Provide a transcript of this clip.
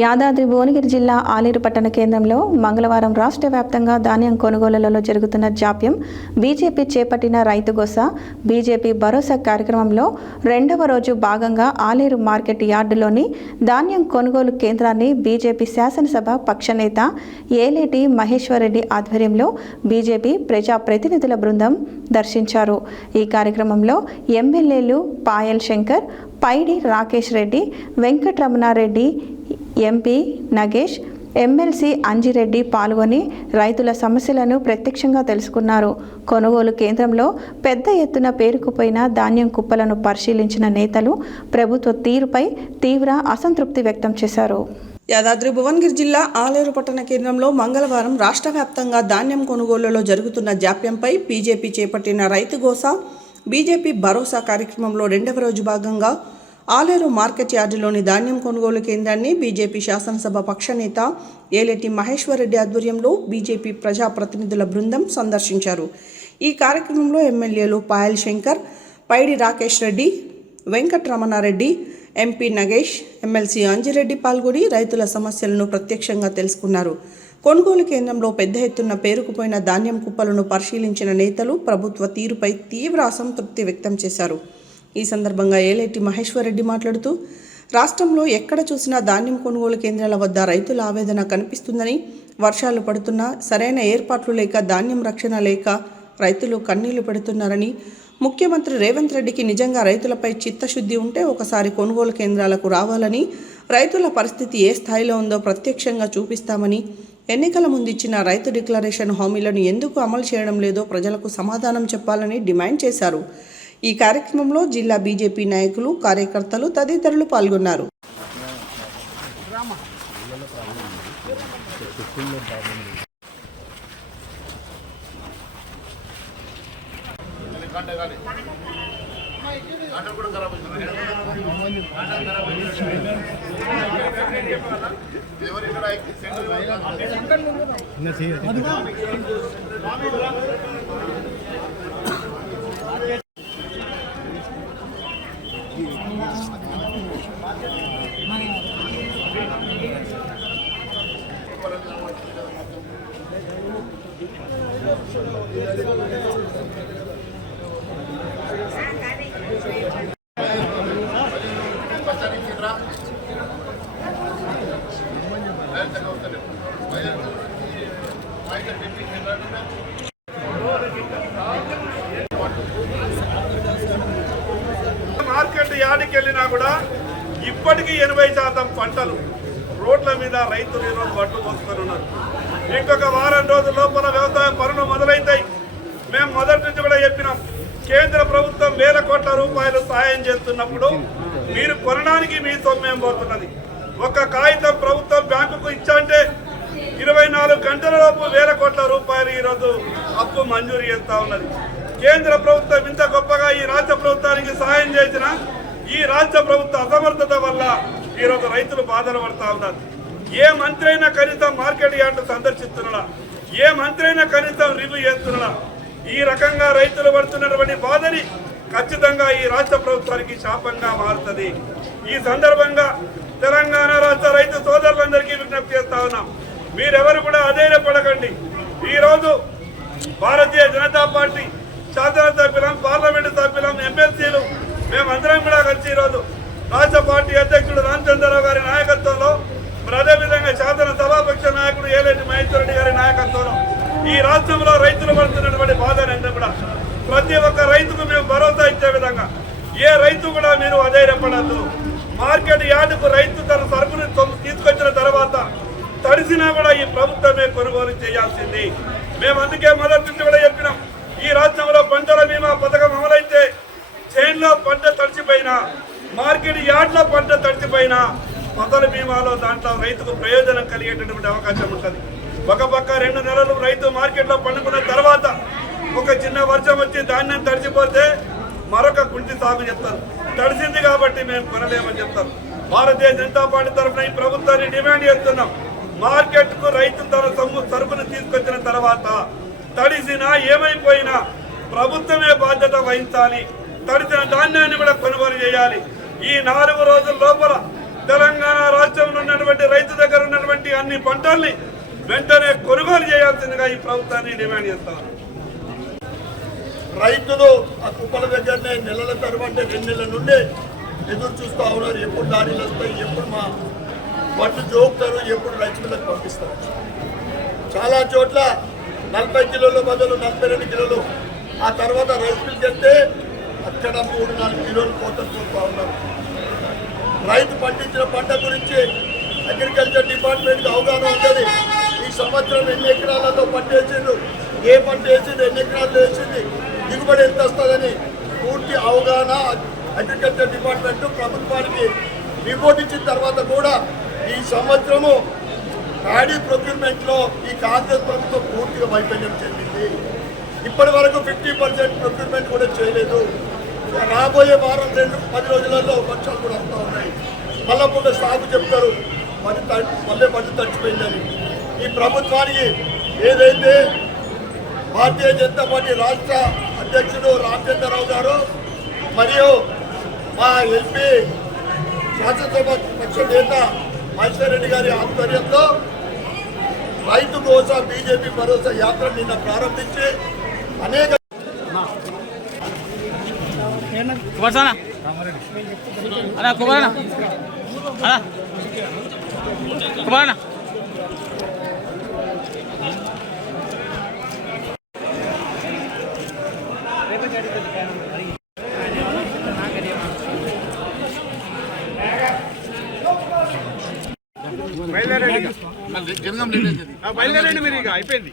యాదాద్రి భువనగిరి జిల్లా ఆలేరు పట్టణ కేంద్రంలో మంగళవారం రాష్ట్ర వ్యాప్తంగా ధాన్యం కొనుగోలులలో జరుగుతున్న జాప్యం, బీజేపీ చేపట్టిన రైతు గోస, బీజేపీ భరోసా కార్యక్రమంలో రెండవ రోజు భాగంగా ఆలేరు మార్కెట్ యార్డులోని ధాన్యం కొనుగోలు కేంద్రాన్ని బీజేపీ శాసనసభ పక్షనేత ఏలేటి మహేశ్వరరెడ్డి ఆధ్వర్యంలో బీజేపీ ప్రజా ప్రతినిధుల బృందం దర్శించారు. ఈ కార్యక్రమంలో ఎమ్మెల్యేలు పాయల్ శంకర్, పైడి రాకేష్ రెడ్డి, వెంకటరమణారెడ్డి, ఎంపీ నగేష్, ఎమ్మెల్సీ అంజిరెడ్డి పాల్గొని రైతుల సమస్యలను ప్రత్యక్షంగా తెలుసుకున్నారు. కొనుగోలు కేంద్రంలో పెద్ద ఎత్తున పేరుకుపోయిన ధాన్యం కుప్పలను పరిశీలించిన నేతలు ప్రభుత్వ తీరుపై తీవ్ర అసంతృప్తి వ్యక్తం చేశారు. యాదాద్రి భువనగిరి జిల్లా ఆలేరు పట్టణ కేంద్రంలో మంగళవారం రాష్ట్ర వ్యాప్తంగా ధాన్యం కొనుగోలులో జరుగుతున్న జాప్యంపై బీజేపీ చేపట్టిన రైతు గోస, బీజేపీ భరోసా కార్యక్రమంలో రెండవ రోజు భాగంగా ఆలేరు మార్కెట్ యార్డులోని ధాన్యం కొనుగోలు కేంద్రాన్ని బీజేపీ శాసనసభ పక్షనేత ఏలేటి మహేశ్వరరెడ్డి ఆధ్వర్యంలో బీజేపీ ప్రజాప్రతినిధుల బృందం సందర్శించారు. ఈ కార్యక్రమంలో ఎమ్మెల్యేలు పాయల్ శంకర్, పైడి రాకేష్ రెడ్డి, వెంకటరమణారెడ్డి, ఎంపీ నగేష్, ఎమ్మెల్సీ అంజిరెడ్డి పాల్గొని రైతుల సమస్యలను ప్రత్యక్షంగా తెలుసుకున్నారు. కొనుగోలు కేంద్రంలో పెద్ద ఎత్తున పేరుకుపోయిన ధాన్యం కుప్పలను పరిశీలించిన నేతలు ప్రభుత్వ తీరుపై తీవ్ర అసంతృప్తి వ్యక్తం చేశారు. ఈ సందర్భంగా ఏలేటి మహేశ్వరరెడ్డి మాట్లాడుతూ, రాష్ట్రంలో ఎక్కడ చూసినా ధాన్యం కొనుగోలు కేంద్రాల వద్ద రైతుల ఆవేదన కనిపిస్తుందని, వర్షాలు పడుతున్నా సరైన ఏర్పాట్లు లేక, ధాన్యం రక్షణ లేక రైతులు కన్నీళ్లు పెడుతున్నారని, ముఖ్యమంత్రి రేవంత్ రెడ్డికి నిజంగా రైతులపై చిత్తశుద్ధి ఉంటే ఒకసారి కొనుగోలు కేంద్రాలకు రావాలని, రైతుల పరిస్థితి ఏ స్థాయిలో ఉందో ప్రత్యక్షంగా చూపిస్తామని, ఎన్నికల ముందు ఇచ్చిన రైతు డిక్లరేషన్ హామీలను ఎందుకు అమలు చేయడం లేదో ప్రజలకు సమాధానం చెప్పాలని డిమాండ్ చేశారు. ఈ కార్యక్రమంలో జిల్లా బీజేపీ నాయకులు, కార్యకర్తలు తదితరులు పాల్గొన్నారు. మార్కెట్ యార్డుకి వెళ్ళినా కూడా ఇప్పటికీ 80% పంటలు రోడ్ల మీద రైతులు ఈరోజు బట్లు పోసుకొని ఉన్నారు. ఇంకొక వారం రోజుల లోపల వ్యవసాయ పనులు మొదలైతాయి. మేము మొదటి నుంచి కూడా చెప్పినాం, కేంద్ర ప్రభుత్వం వేల కోట్ల రూపాయలు సాయం చేస్తున్నప్పుడు మీరు కొనడానికి మీ సొమ్మేం పోతున్నది. ఒక కాగితం ప్రభుత్వం బ్యాంకుకు ఇచ్చంటే 24 గంటల లోపు వేల కోట్ల రూపాయలు ఈరోజు అప్పు మంజూరు చేస్తూ ఉన్నది. కేంద్ర ప్రభుత్వం ఇంత గొప్పగా ఈ రాష్ట్ర ప్రభుత్వానికి సహాయం చేసిన ఈ రాష్ట్ర ప్రభుత్వ అసమర్థత వల్ల ఈరోజు రైతులు బాధలు పడతా ఉన్నారు. ఏ మంత్రి అయినా కనీసం మార్కెట్ యార్డు సందర్శిస్తున్నాడా? ఏ మంత్రి అయినా కనీసం రివ్యూ చేస్తున్నాడా? ఈ రకంగా రైతులు పడుతున్నటువంటి బాధని ఖచ్చితంగా ఈ రాష్ట్ర ప్రభుత్వానికి శాపంగా మారుతుంది. ఈ సందర్భంగా తెలంగాణ రాష్ట్ర రైతు సోదరులందరికీ విజ్ఞప్తి చేస్తా ఉన్నాం, మీరెవరు కూడా అధైర్యపడకండి. ఈరోజు భారతీయ జనతా పార్టీ శాసనసభ్యులం, పార్లమెంటు సభ్యులం, ఎమ్మెల్సీలు మేమందరం కూడా కలిసి ఈరోజు రాష్ట్ర పార్టీ అధ్యక్షుడు రామచంద్రరావు గారి నాయకత్వంలో, అదేవిధంగా శాసన సభాపక్ష నాయకుడు ఏలేటి మహేశ్వరరెడ్డి గారి నాయకత్వంలో ఈ రాష్ట్రంలో రైతులు పడుతున్నటువంటి బాధనంతా కూడా ప్రతి ఒక్క రైతుకు మేము భరోసా ఇచ్చే విధంగా ఏ రైతు కూడా మీరు అధైర్యపడద్దు. మార్కెట్ యార్డుకు రైతు తన సరుకుని తీసుకొచ్చిన తర్వాత తడిసినా కూడా ఈ ప్రభుత్వమే కొనుగోలు చేయాల్సింది. మేము అందుకే మొదటి నుంచి కూడా చెప్పినాం, ఈ రాష్ట్రంలో పంటల బీమా పథకం అమలైతే చైన్లో పంట తడిచిపోయినా, మార్కెట్ యార్డ్లో పంట తడిచిపోయినా ఫసల బీమాలో దాంట్లో రైతుకు ప్రయోజనం కలిగేటటువంటి అవకాశం ఉంటుంది. ఒక పక్క 2 నెలలు రైతు మార్కెట్లో పండుకున్న తర్వాత ఒక చిన్న వర్షం వచ్చి ధాన్యం తడిచిపోతే మరొక కుంటి సాగు చెప్తారు, తడిసింది కాబట్టి మేము కొనలేమని చెప్తారు. భారతీయ జనతా పార్టీ తరఫున ఈ ప్రభుత్వాన్ని డిమాండ్ చేస్తున్నాం, మార్కెట్కు రైతు తన సరుకును తీసుకొచ్చిన తర్వాత తడిసినా ఏమైపోయినా ప్రభుత్వమే బాధ్యత వహించాలి. తడిసిన ధాన్యాన్ని కూడా కొనుగోలు చేయాలి. ఈ 4 రోజుల లోపల తెలంగాణ రాష్ట్రంలో ఉన్నటువంటి రైతు దగ్గర ఉన్నటువంటి అన్ని పంటల్ని వెంటనే కొనుగోలు చేయాల్సిందిగా ఈ ప్రభుత్వాన్ని డిమాండ్ చేస్తాం. రైతులు ఆ కుప్పల దగ్గరనే నెలల తరబడి 2 నెలల నుండి ఎదురు చూస్తూ ఉన్నారు. ఎప్పుడు లారీలు వస్తాయి, ఎప్పుడు మా వడ్లు జోకుతారు, ఎప్పుడు రైతు మిల్లకు పంపిస్తారు. చాలా చోట్ల 40 కిలోల బదులు 42 కిలోలు, ఆ తర్వాత రైస్ మిల్కి వెళ్తే అక్కడ 3-4 కిలోలు కోతలు చూస్తూ ఉన్నారు. రైతు పండించిన పంట గురించి అగ్రికల్చర్ డిపార్ట్మెంట్కి అవగాహన ఉంటుంది. ఈ సంవత్సరం ఎన్ని ఎకరాలలో పంట వేసిండు, ఏ పంట వేసిండు, ఎన్ని ఎకరాలు వేసింది, దిగుబడి ఎంత వస్తుందని పూర్తి అవగాహన అగ్రికల్చర్ డిపార్ట్మెంట్ ప్రభుత్వానికి రిపోర్ట్ ఇచ్చిన తర్వాత కూడా ఈ సంవత్సరము ప్యాడీ ప్రొక్యూర్మెంట్లో ఈ కాంగ్రెస్ ప్రభుత్వం పూర్తిగా వైఫల్యం చెందింది. ఇప్పటి వరకు 50% ప్రొక్యూర్మెంట్ కూడా చేయలేదు. రాబోయే వారం 10 రోజులలో వర్షాలు కూడా వస్తూ ఉన్నాయి. మళ్ళా పూట సాగు చెప్తారు, మళ్ళీ మళ్ళీ తడిచిపోయిందని. ఈ ప్రభుత్వానికి ఏదైతే భారతీయ జనతా పార్టీ రాష్ట్ర అధ్యక్షుడు రామచంద్రరావు గారు మరియు మా ఎంపీ శాసనసభ పక్ష నేత మహేశ్వర్ రెడ్డి గారి ఆధ్వర్యంలో రైతు కోసం బీజేపీ భరోసా యాత్ర నిన్న ప్రారంభించి అనేక బయలుదేరండి మీరు, ఇక అయిపోయింది.